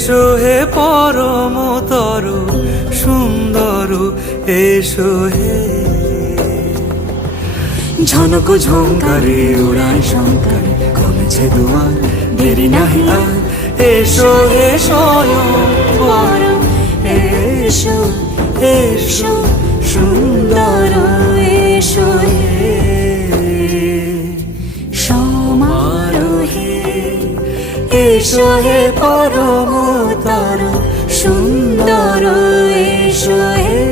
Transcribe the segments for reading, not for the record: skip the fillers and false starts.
এসো হে পরমতর সুন্দর, এসো হে। ঝনক ঝঙ্কারে উড়ায় শঙ্কারে, কমেছে দুয়ার, দেরি নাহি আর। এসো হে স্বয়ং বর, এসো এসো সুন্দর, এসো হে সমারোহে। এসো হে পরমতর সুন্দর, এসো হে।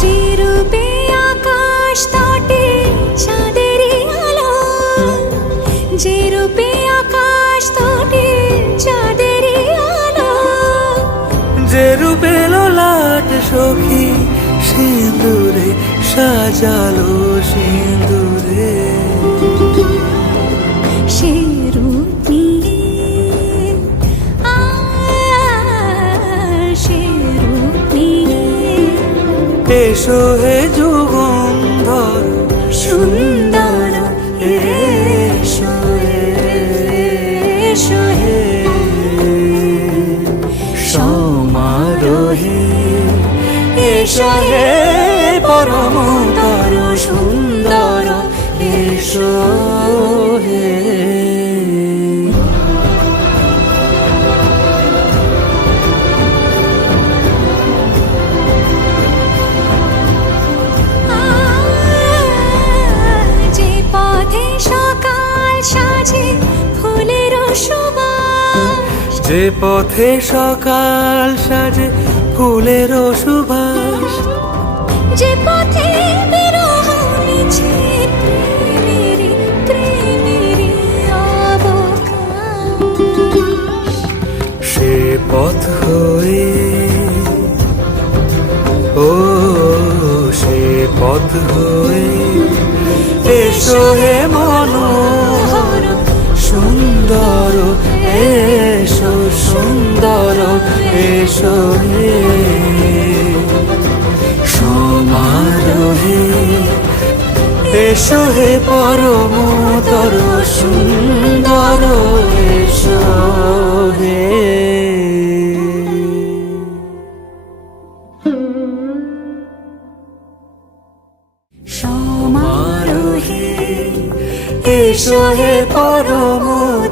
যে রূপে আকাশ তটে চাঁদেরই আলো, যে রূপে আকাশ তটে চাঁদেরই আলো, যে রূপে ললাট সখী সিঁদুরে সাজালো সিঁদুরে। সে রূপ নিয়ে সে রূপ নিয়ে এসো হে যুগন্ধর সুন্দর, এসো এসো হে সমারোহে। এসো হে পরমতর সুন্দর, এসো হে। যে পথে সকাল সাজে ফুলের সুবাস, যে পথে সকাল সাজে ফুলের সুবাস, যে পথে বিরহ মিছে প্রেমেরই প্রেমেরই অবকাশ, সে পথ হয়ে ও সে পথ হয়ে। এসো হে মনোহর সুন্দর, এসো সুন্দর, এসো হে সমারোহে। এসো হে পরমতর সুন্দর, এসো হে। সমারোহে। এসো হে পরমতর